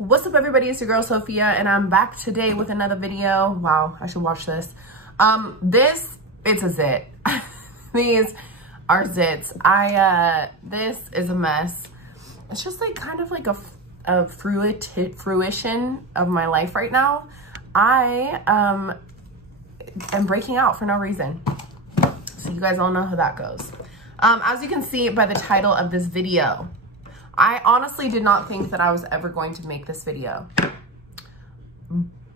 What's up, everybody? It's your girl Sophia, and I'm back today with another video. Wow, I should watch this. It's a zit. These are zits. This is a mess. It's just like kind of like a fruition of my life right now. I am breaking out for no reason. So you guys all know how that goes. As you can see by the title of this video, I honestly did not think that I was ever going to make this video.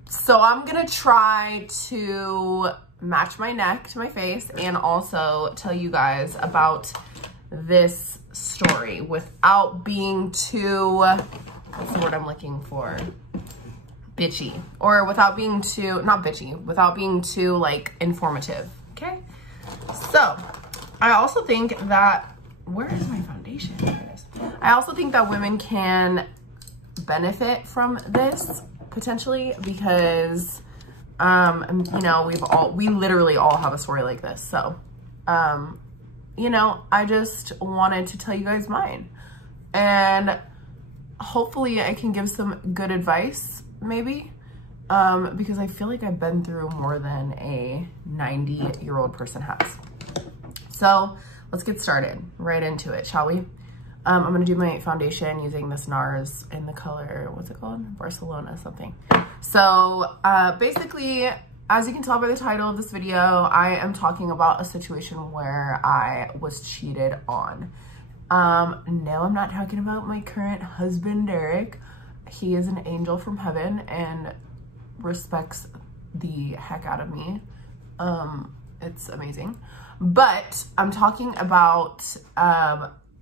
So I'm gonna try to match my neck to my face and also tell you guys about this story without being too, what's the word I'm looking for? Bitchy. Or without being too, not bitchy, without being too like informative, okay? So I also think that, where is my foundation? There it is. I also think that women can benefit from this potentially because, you know, we literally all have a story like this. So, you know, I just wanted to tell you guys mine, and hopefully I can give some good advice maybe, because I feel like I've been through more than a 90-year-old person has. So let's get started right into it, shall we? I'm gonna do my foundation using this NARS in the color, what's it called? Barcelona something. So basically, as you can tell by the title of this video, I am talking about a situation where I was cheated on. No, I'm not talking about my current husband, Derek. He is an angel from heaven and respects the heck out of me. It's amazing. But I'm talking about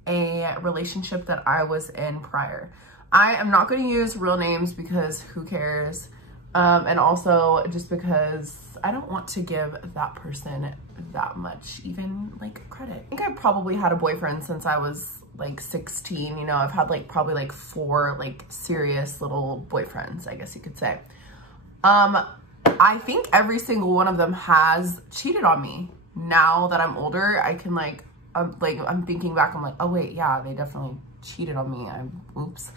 a relationship that I was in prior. I am not going to use real names because who cares? And also just because I don't want to give that person that much even like credit. I think I've probably had a boyfriend since I was like 16. You know, I've had like probably like 4 like serious little boyfriends, I guess you could say. I think every single one of them has cheated on me. Now that I'm older, I can like, I'm thinking back, I'm like, oh wait, yeah, they definitely cheated on me. Oops.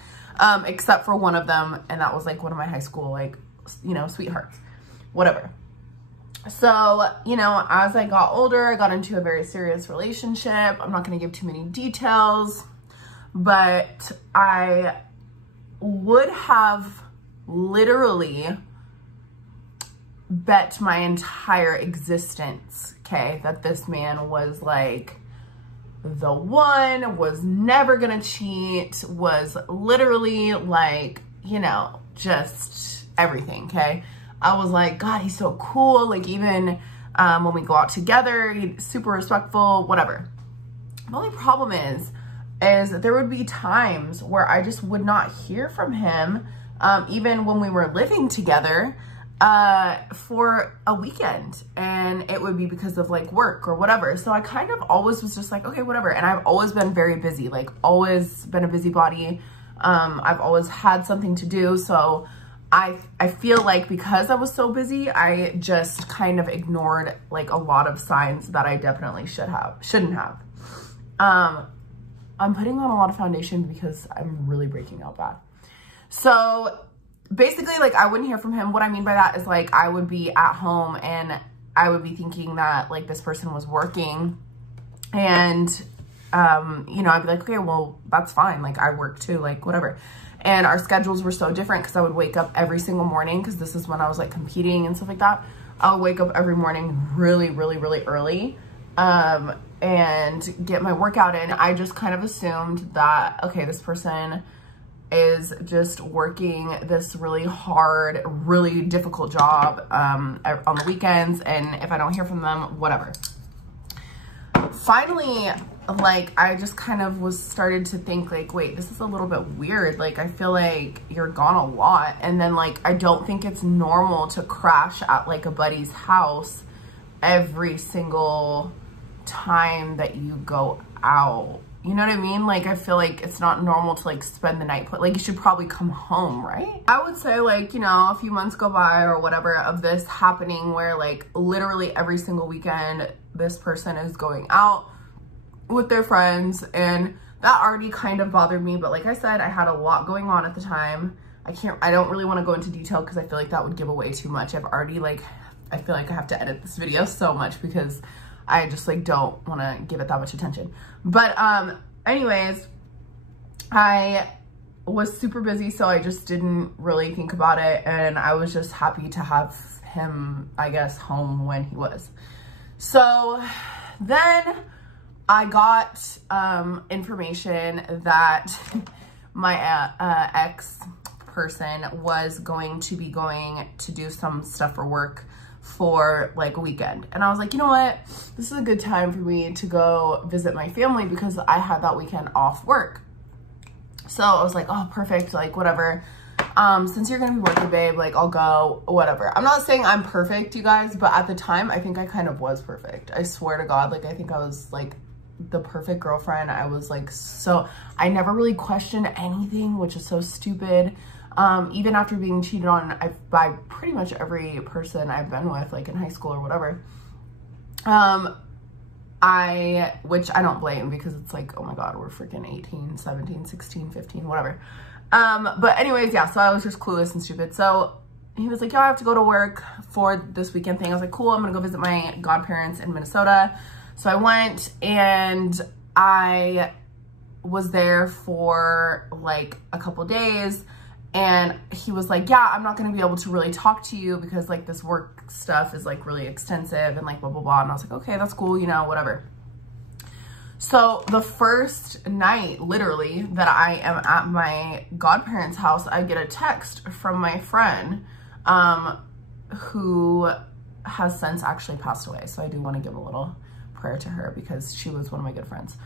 Except for one of them, and that was like one of my high school, like, you know, sweethearts, whatever. So, you know, as I got older, I got into a very serious relationship. I'm not going to give too many details, but I would have literally bet my entire existence, okay, that this man was like the one, was never gonna cheat, was literally like, you know, just everything, okay? I was like, God, he's so cool. Like even when we go out together, he's super respectful, whatever. The only problem is there would be times where I just would not hear from him, even when we were living together, for a weekend, and it would be because of like work or whatever. So I kind of always was just like, okay, whatever. And I've always been very busy, like always been a busybody. I've always had something to do. So I feel like because I was so busy, I just kind of ignored like a lot of signs that I definitely shouldn't have. I'm putting on a lot of foundation because I'm really breaking out bad. So basically, like, I wouldn't hear from him. What I mean by that is, like, I would be at home and I would be thinking that, like, this person was working. And, you know, I'd be like, okay, well, that's fine. Like, I work too, like, whatever. And our schedules were so different because I would wake up every single morning, because this is when I was, like, competing and stuff like that. I would wake up every morning really, really, really early and get my workout in. I just kind of assumed that, okay, this person is just working this really hard, really difficult job on the weekends, and if I don't hear from them, whatever. Finally, like, I just kind of started to think like, wait, this is a little bit weird. Like, I feel like you're gone a lot, and then like, I don't think it's normal to crash at like a buddy's house every single time that you go out. You know what I mean? Like, I feel like it's not normal to like spend the night, like you should probably come home, right? I would say like, you know, a few months go by or whatever of this happening where like literally every single weekend this person is going out with their friends, and that already kind of bothered me. But like I said, I had a lot going on at the time. I don't really want to go into detail because I feel like that would give away too much. I've already like, I feel like I have to edit this video so much because I just like don't want to give it that much attention. But anyways, I was super busy, so I just didn't really think about it, and I was just happy to have him, I guess, home when he was. So then I got information that my ex person was going to be going to do some stuff for work for like a weekend. And I was like, you know what? This is a good time for me to go visit my family because I had that weekend off work. So I was like, oh, perfect. Like, whatever. Since you're going to be working, babe, like, I'll go, whatever. I'm not saying I'm perfect, you guys, but at the time, I think I kind of was perfect. I swear to God, like, I think I was like the perfect girlfriend. I was like, I never really questioned anything, which is so stupid. Even after being cheated on by pretty much every person I've been with, like in high school or whatever, which I don't blame because it's like, oh my God, we're freaking 18, 17, 16, 15, whatever. But anyways, yeah, so I was just clueless and stupid. So he was like, yeah, I have to go to work for this weekend thing. I was like, cool, I'm gonna go visit my godparents in Minnesota. So I went and I was there for like a couple days. And he was like, yeah, I'm not going to be able to really talk to you because like this work stuff is like really extensive and like blah, blah, blah. And I was like, okay, that's cool, you know, whatever. So the first night, literally, that I am at my godparents' house, I get a text from my friend who has since actually passed away. So I do want to give a little prayer to her because she was one of my good friends.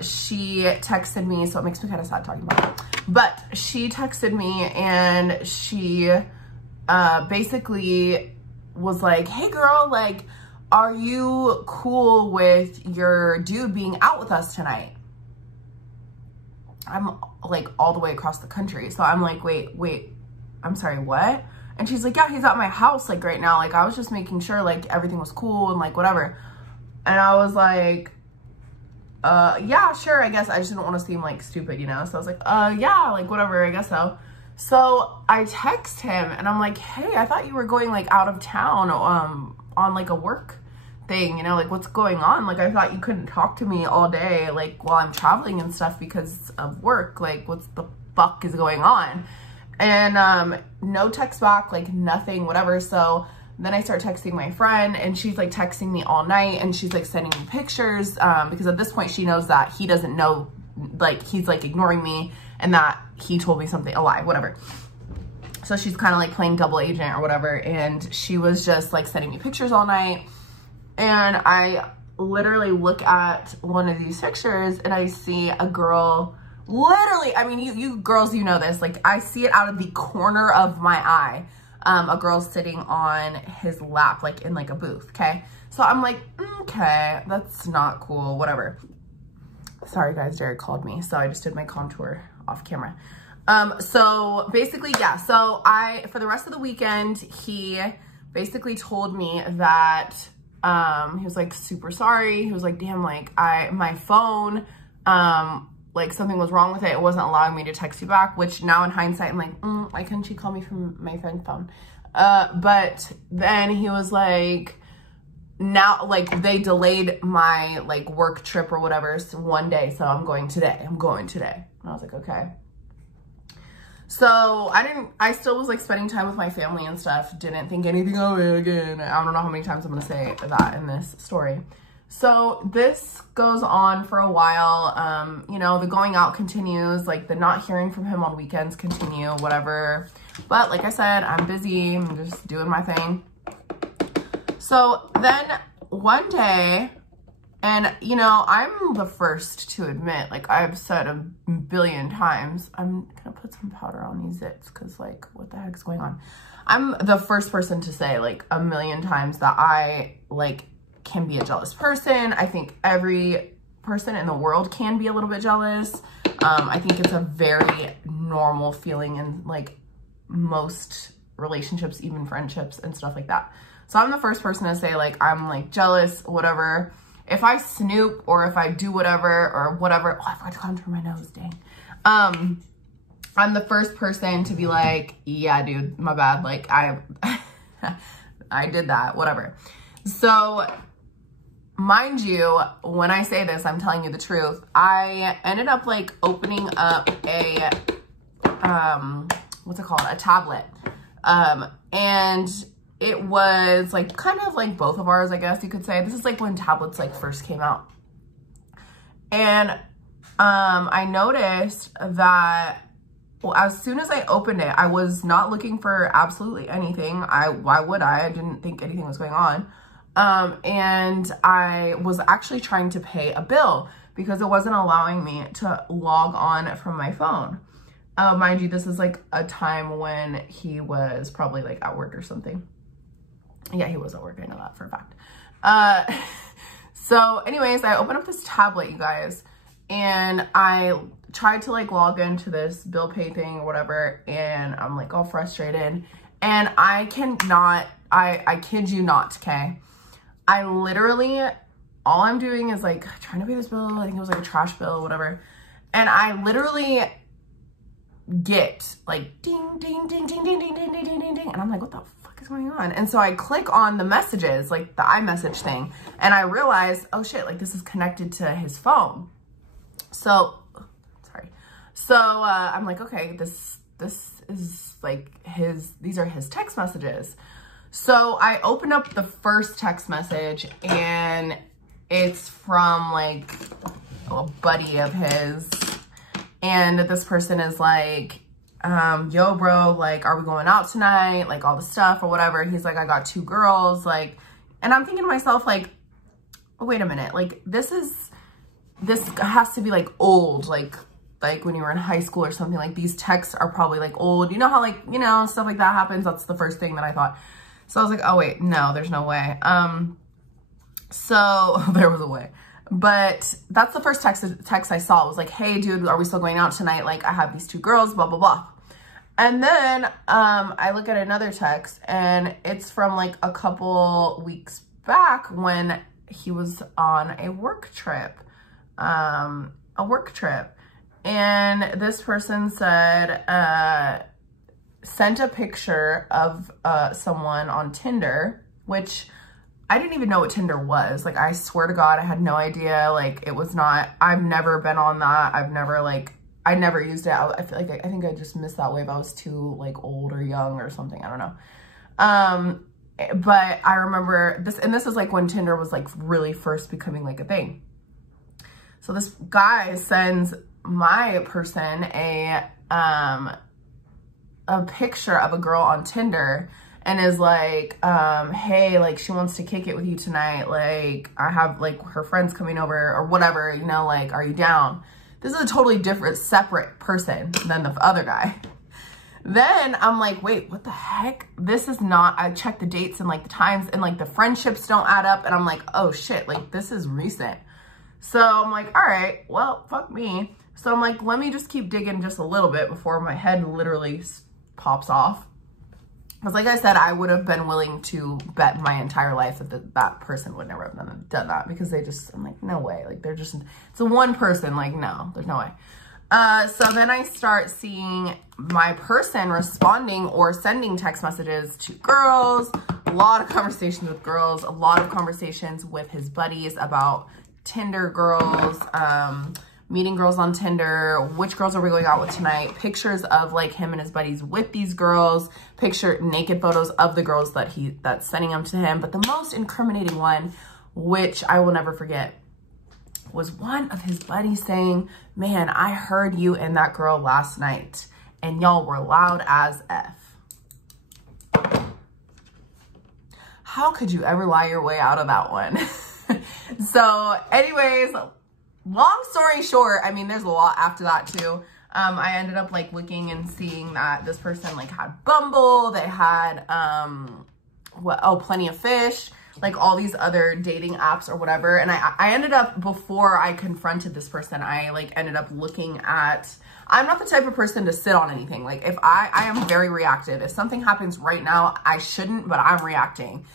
She texted me, so it makes me kind of sad talking about it, but she texted me and she, basically was like, hey girl, like, are you cool with your dude being out with us tonight? I'm like all the way across the country. So I'm like, wait, I'm sorry, what? And she's like, yeah, he's at my house, like right now. Like I was just making sure like everything was cool and like whatever. And I was like, yeah, sure, I guess. I just didn't want to seem like stupid, you know? So I was like, yeah, like whatever, I guess so. So I text him and I'm like, hey, I thought you were going like out of town, on like a work thing, you know, like what's going on? Like I thought you couldn't talk to me all day, like while I'm traveling and stuff because of work. Like what's the fuck is going on? And, no text back, like nothing, whatever. So then I start texting my friend and she's like texting me all night and she's like sending me pictures because at this point she knows that he doesn't know, like he's like ignoring me and that he told me something, a lie, whatever. So she's kind of like playing double agent or whatever. And she was just like sending me pictures all night. And I literally look at one of these pictures and I see a girl, literally, I mean, you girls, you know this, like I see it out of the corner of my eye. A girl sitting on his lap, like in like a booth, okay? So I'm like, okay, that's not cool, whatever. Sorry guys, Derek called me, so I just did my contour off camera. So basically, yeah, so for the rest of the weekend, he basically told me that, he was like super sorry. He was like, damn, like my phone, like something was wrong with it. It wasn't allowing me to text you back, which now in hindsight, I'm like, why couldn't she call me from my friend's phone? But then he was like, now, like they delayed my like work trip or whatever one day. So I'm going today. And I was like, okay. So I still was like spending time with my family and stuff. Didn't think anything of it again. I don't know how many times I'm going to say that in this story. So this goes on for a while. You know, the going out continues, like the not hearing from him on weekends continue, whatever. But like I said, I'm busy. I'm just doing my thing. So then one day, and you know, I'm the first to admit, like I've said a billion times, I'm gonna put some powder on these zits because like, what the heck's going on? I'm the first person to say like a million times that I like can be a jealous person. I think every person in the world can be a little bit jealous. I think it's a very normal feeling in like most relationships, even friendships and stuff like that. So I'm the first person to say like, I'm like jealous, whatever. If I snoop or if I do whatever or whatever, oh, I forgot to contour my nose, dang. I'm the first person to be like, yeah, dude, my bad. Like I did that, whatever. So mind you, when I say this, I'm telling you the truth. I ended up like opening up a, what's it called? A tablet. And it was like kind of like both of ours, I guess you could say. This is like when tablets like first came out. And I noticed that, well, as soon as I opened it, I was not looking for absolutely anything. Why would I? I didn't think anything was going on. And I was actually trying to pay a bill because it wasn't allowing me to log on from my phone. Mind you, this is like a time when he was probably like at work or something. Yeah, he was at work. I know that for a fact. So anyways, I opened up this tablet, you guys, and I tried to like log into this bill pay thing or whatever. And I'm like all frustrated, and I cannot, I kid you not. Okay. I literally, all I'm doing is like trying to pay this bill. I think it was like a trash bill or whatever. And I literally get like ding, ding, ding, ding, ding, ding, ding, ding, ding, ding, ding. And I'm like, what the fuck is going on? And so I click on the messages, like the iMessage thing. And I realized, oh shit, like this is connected to his phone. So, sorry. So I'm like, okay, this is like these are his text messages. So I open up the first text message and it's from like a buddy of his. And this person is like, yo bro, like, are we going out tonight? Like all the stuff or whatever. He's like, I got 2 girls. Like, and I'm thinking to myself, like, oh, wait a minute. Like this has to be like old. Like when you were in high school or something. Like these texts are probably like old. You know how like, you know, stuff like that happens. That's the first thing that I thought. So I was like, oh wait, no, there's no way. So there was a way. But that's the first text I saw. It was like, hey dude, are we still going out tonight? Like I have these 2 girls, blah, blah, blah. And then I look at another text and it's from like a couple weeks back when he was on a work trip. And this person said, sent a picture of someone on Tinder, which I didn't even know what Tinder was. Like, I swear to God, I had no idea. Like, it was not, I've never been on that. I've never, like, I never used it. I feel like, I think I just missed that wave. I was too, like, old or young or something. I don't know. But I remember this, and this is, like, when Tinder was, like, really first becoming, like, a thing. So this guy sends my person a picture of a girl on Tinder and is like, hey, like she wants to kick it with you tonight. Like I have like her friends coming over or whatever, you know, like, are you down? This is a totally different, separate person than the other guy. Then I'm like, wait, what the heck? This is not, I checked the dates and like the times and like the friendships don't add up. And I'm like, oh shit, like this is recent. So I'm like, all right, well, fuck me. So I'm like, let me just keep digging just a little bit before my head literally pops off. Because like I said, I would have been willing to bet my entire life that that person would never have done that because they just, I'm like, no way. Like they're just, it's a one person, like, no, there's no way. So then I start seeing my person responding or sending text messages to girls, a lot of conversations with girls, a lot of conversations with his buddies about Tinder girls, meeting girls on Tinder, which girls are we going out with tonight, pictures of like him and his buddies with these girls, naked photos of the girls that's sending them to him. But the most incriminating one, which I will never forget, was one of his buddies saying, man, I heard you and that girl last night and y'all were loud as F. How could you ever lie your way out of that one? So anyways, long story short, I mean, there's a lot after that too. I ended up like looking and seeing that this person like had Bumble, they had, Plenty of Fish, like all these other dating apps or whatever. And I ended up, before I confronted this person, I like ended up looking at, I'm not the type of person to sit on anything. Like if I am very reactive. If something happens right now, I shouldn't, but I'm reacting.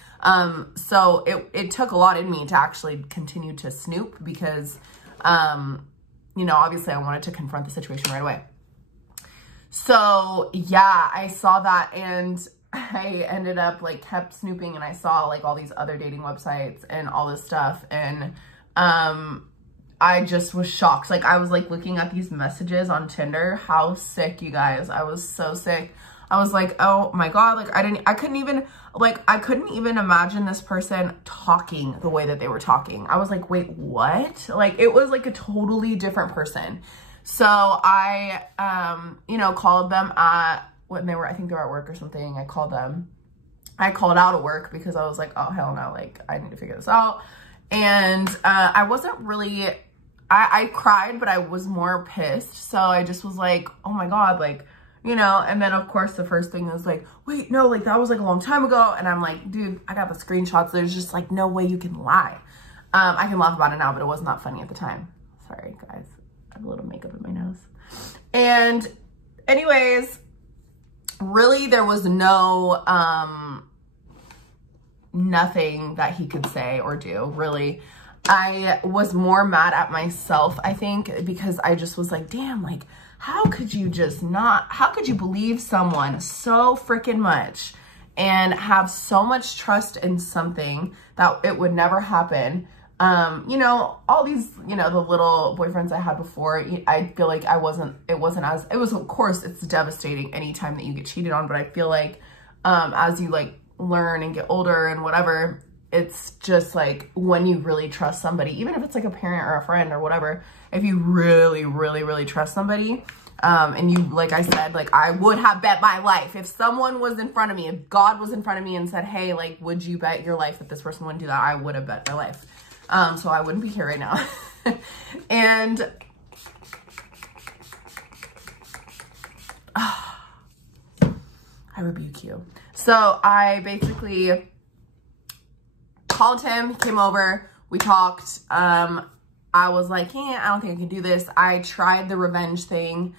So it took a lot in me to actually continue to snoop because, you know, obviously I wanted to confront the situation right away. So yeah, I saw that and I ended up like kept snooping and I saw like all these other dating websites and all this stuff. And I just was shocked. Like I was like looking at these messages on Tinder. How sick, you guys. I was so sick. I was like, oh my God, like I couldn't even imagine this person talking the way that they were talking. I was like, wait, what? Like it was like a totally different person. So I, you know, called them at when they were, I think they were at work or something. I called out at work because I was like, oh hell no, like I need to figure this out. And I wasn't really, I cried, but I was more pissed. So I just was like, oh my God, like, you know, and then of course the first thing was like, wait, no, like that was like a long time ago. And I'm like, dude, I got the screenshots. There's just like no way you can lie. I can laugh about it now, but it was not funny at the time. Sorry guys, I have a little makeup in my nose. And anyways, really there was no, nothing that he could say or do, really. I was more mad at myself, I think, because I just was like, damn, like, how could you believe someone so freaking much and have so much trust in something that it would never happen? You know, all these, you know, the little boyfriends I had before, I feel like it was, of course, it's devastating anytime that you get cheated on, but I feel like, as you like learn and get older and whatever, it's just like when you really trust somebody, even if it's like a parent or a friend or whatever, if you really, really, really trust somebody, and you, like I said, like I would have bet my life. If someone was in front of me, if God was in front of me and said, hey, like, would you bet your life that this person wouldn't do that? I would have bet my life. So I wouldn't be here right now. And I rebuke you. So I basically called him, he came over, we talked. I was like, yeah, I don't think I can do this. I tried the revenge thing,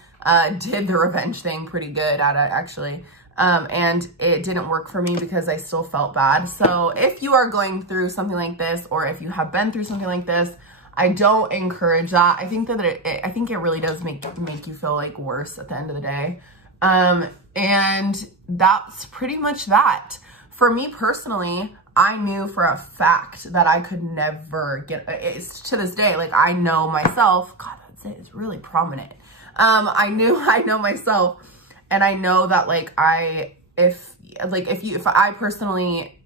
did the revenge thing pretty good at it actually. And it didn't work for me because I still felt bad. So if you are going through something like this, or if you have been through something like this, I don't encourage that. I think that I think it really does make you feel like worse at the end of the day. And that's pretty much that. For me personally, I knew for a fact that I could never get, it's to this day, like I know myself, God, that's it, it's really prominent. I know myself, and I know that like if I personally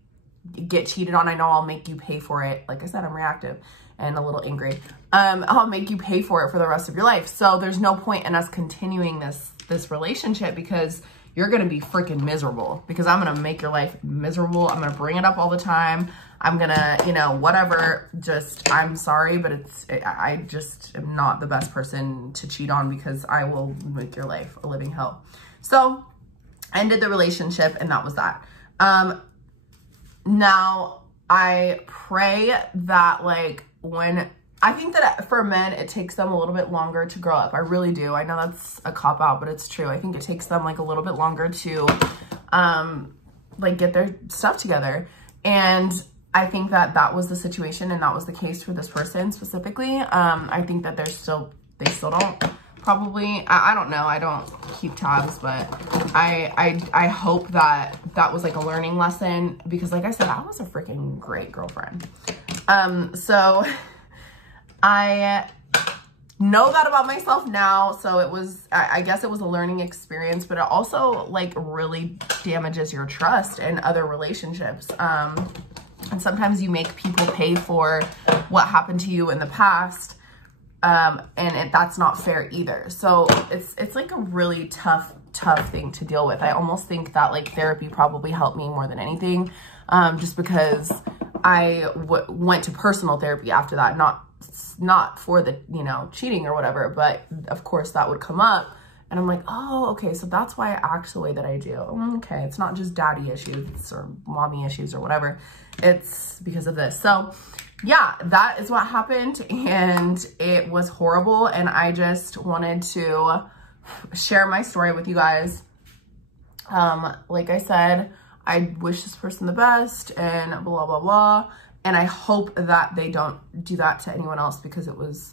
get cheated on, I know I'll make you pay for it. Like I said, I'm reactive and a little angry. I'll make you pay for it for the rest of your life. So there's no point in us continuing this relationship because you're going to be freaking miserable, because I'm going to make your life miserable. I'm going to bring it up all the time. I'm going to, you know, whatever, just, I'm sorry, but I just am not the best person to cheat on, because I will make your life a living hell. So I ended the relationship, and that was that. Now I pray that like I think that for men, it takes them a little bit longer to grow up. I really do. I know that's a cop-out, but it's true. I think it takes them like a little bit longer to like get their stuff together. And I think that that was the situation, and that was the case for this person specifically. I think that they still don't probably, I don't know. I don't keep tabs, but I hope that that was like a learning lesson, because like I said, I was a freaking great girlfriend. So I know that about myself now. So it was, I guess it was a learning experience, but it also like really damages your trust in other relationships. And sometimes you make people pay for what happened to you in the past. And that's not fair either. So it's like a really tough thing to deal with. I almost think that like therapy probably helped me more than anything. Just because I went to personal therapy after that, not for the, you know, cheating or whatever, but of course that would come up, and I'm like, oh, okay, so that's why I act the way that I do. Okay, it's not just daddy issues or mommy issues or whatever, it's because of this. So yeah, that is what happened, and it was horrible, and I just wanted to share my story with you guys. Like I said, I wish this person the best and blah, blah, blah. And I hope that they don't do that to anyone else, because it was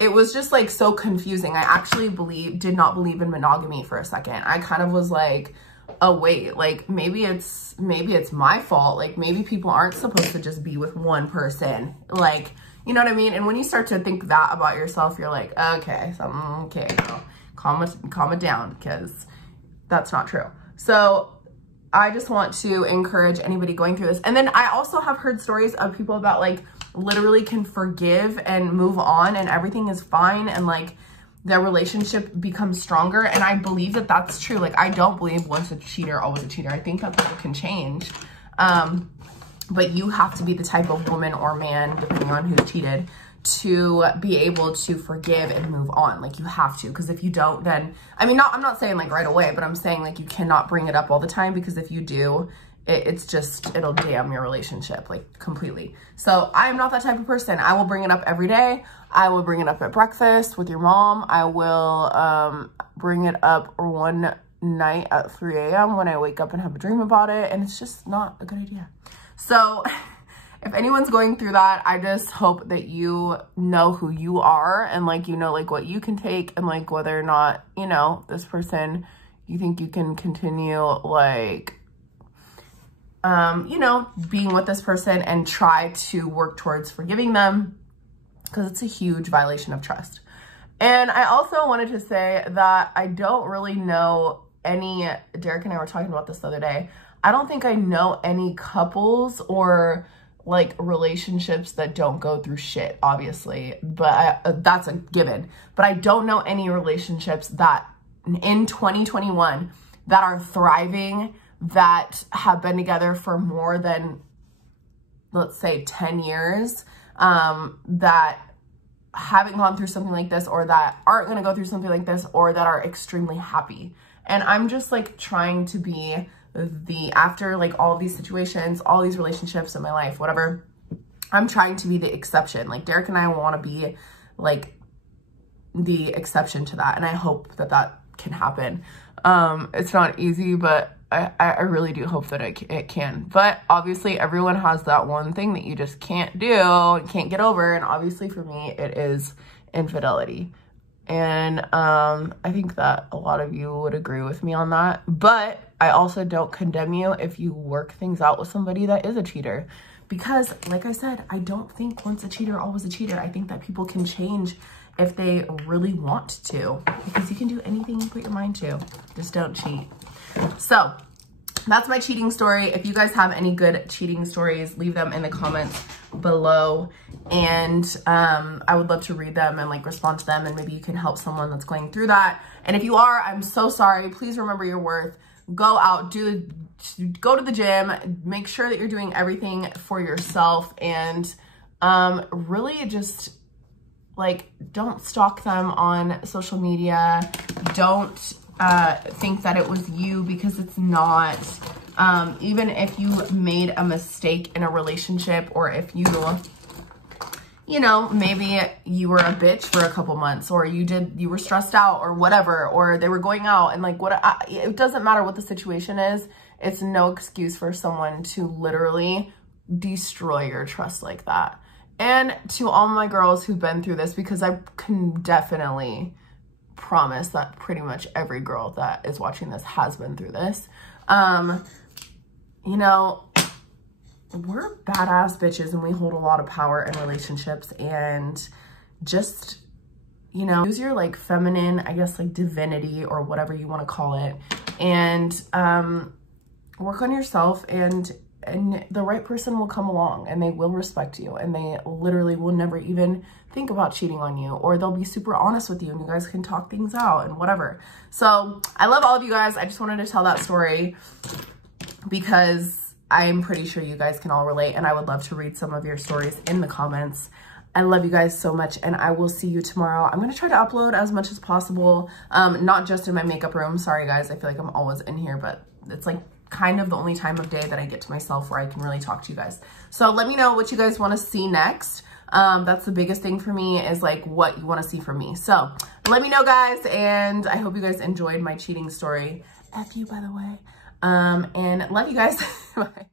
it was just like so confusing. I actually did not believe in monogamy for a second. I kind of was like, oh wait, like maybe it's my fault. Like maybe people aren't supposed to just be with one person. Like, you know what I mean? And when you start to think that about yourself, you're like, okay, girl, calm it down, because that's not true. So I just want to encourage anybody going through this. And then I also have heard stories of people about like literally can forgive and move on and everything is fine and like their relationship becomes stronger. And I believe that that's true. Like, I don't believe once a cheater, always a cheater. I think that people can change. But you have to be the type of woman or man, depending on who cheated, to be able to forgive and move on. Like, you have to, because if you don't, then, I mean, I'm not saying like right away, but I'm saying like you cannot bring it up all the time, because if you do, it'll damn your relationship like completely. So I am not that type of person. I will bring it up every day. I will bring it up at breakfast with your mom. I will bring it up one night at 3 a.m. when I wake up and have a dream about it, and it's just not a good idea. So if anyone's going through that, I just hope that you know who you are, and like, you know, like what you can take, and like whether or not, you know, this person, you think you can continue like, you know, being with this person and try to work towards forgiving them, because it's a huge violation of trust. And I also wanted to say that I don't really know any, Derek and I were talking about this the other day, I don't think I know any couples or like relationships that don't go through shit, obviously, but that's a given. But I don't know any relationships that in 2021 that are thriving, that have been together for more than, let's say, 10 years, that haven't gone through something like this, or that aren't going to go through something like this, or that are extremely happy. And I'm just like trying to be after like all of these situations, all these relationships in my life, whatever, I'm trying to be the exception. Like, Derek and I want to be like the exception to that. And I hope that that can happen. It's not easy, but I really do hope that it can. But obviously everyone has that one thing that you just can't do and can't get over. And obviously for me, it is infidelity. And I think that a lot of you would agree with me on that. But I also don't condemn you if you work things out with somebody that is a cheater. Because like I said, I don't think once a cheater, always a cheater. I think that people can change if they really want to. Because you can do anything you put your mind to. Just don't cheat. So that's my cheating story. If you guys have any good cheating stories, leave them in the comments below, and I would love to read them and like respond to them, and maybe you can help someone that's going through that. And if you are, I'm so sorry. Please remember your worth. Go out, go to the gym, make sure that you're doing everything for yourself, and really just like, don't stalk them on social media. Don't think that it was you, because it's not. Even if you made a mistake in a relationship, or if you know, maybe you were a bitch for a couple months, or you were stressed out or whatever, or they were going out and like, it doesn't matter what the situation is. It's no excuse for someone to literally destroy your trust like that. And to all my girls who've been through this, because I can definitely promise that pretty much every girl that is watching this has been through this. You know, we're badass bitches, and we hold a lot of power in relationships, and just, you know, use your like feminine, I guess, like divinity or whatever you want to call it, and work on yourself, and the right person will come along, and they will respect you, and they literally will never even think about cheating on you, or they'll be super honest with you, and you guys can talk things out and whatever. So I love all of you guys. I just wanted to tell that story because I'm pretty sure you guys can all relate, and I would love to read some of your stories in the comments. I love you guys so much, and I will see you tomorrow. I'm going to try to upload as much as possible, not just in my makeup room. Sorry guys, I feel like I'm always in here, but it's like kind of the only time of day that I get to myself where I can really talk to you guys. So let me know what you guys want to see next. That's the biggest thing for me, is like what you want to see from me. So let me know, guys, and I hope you guys enjoyed my cheating story. F you, by the way. And love you guys. Bye.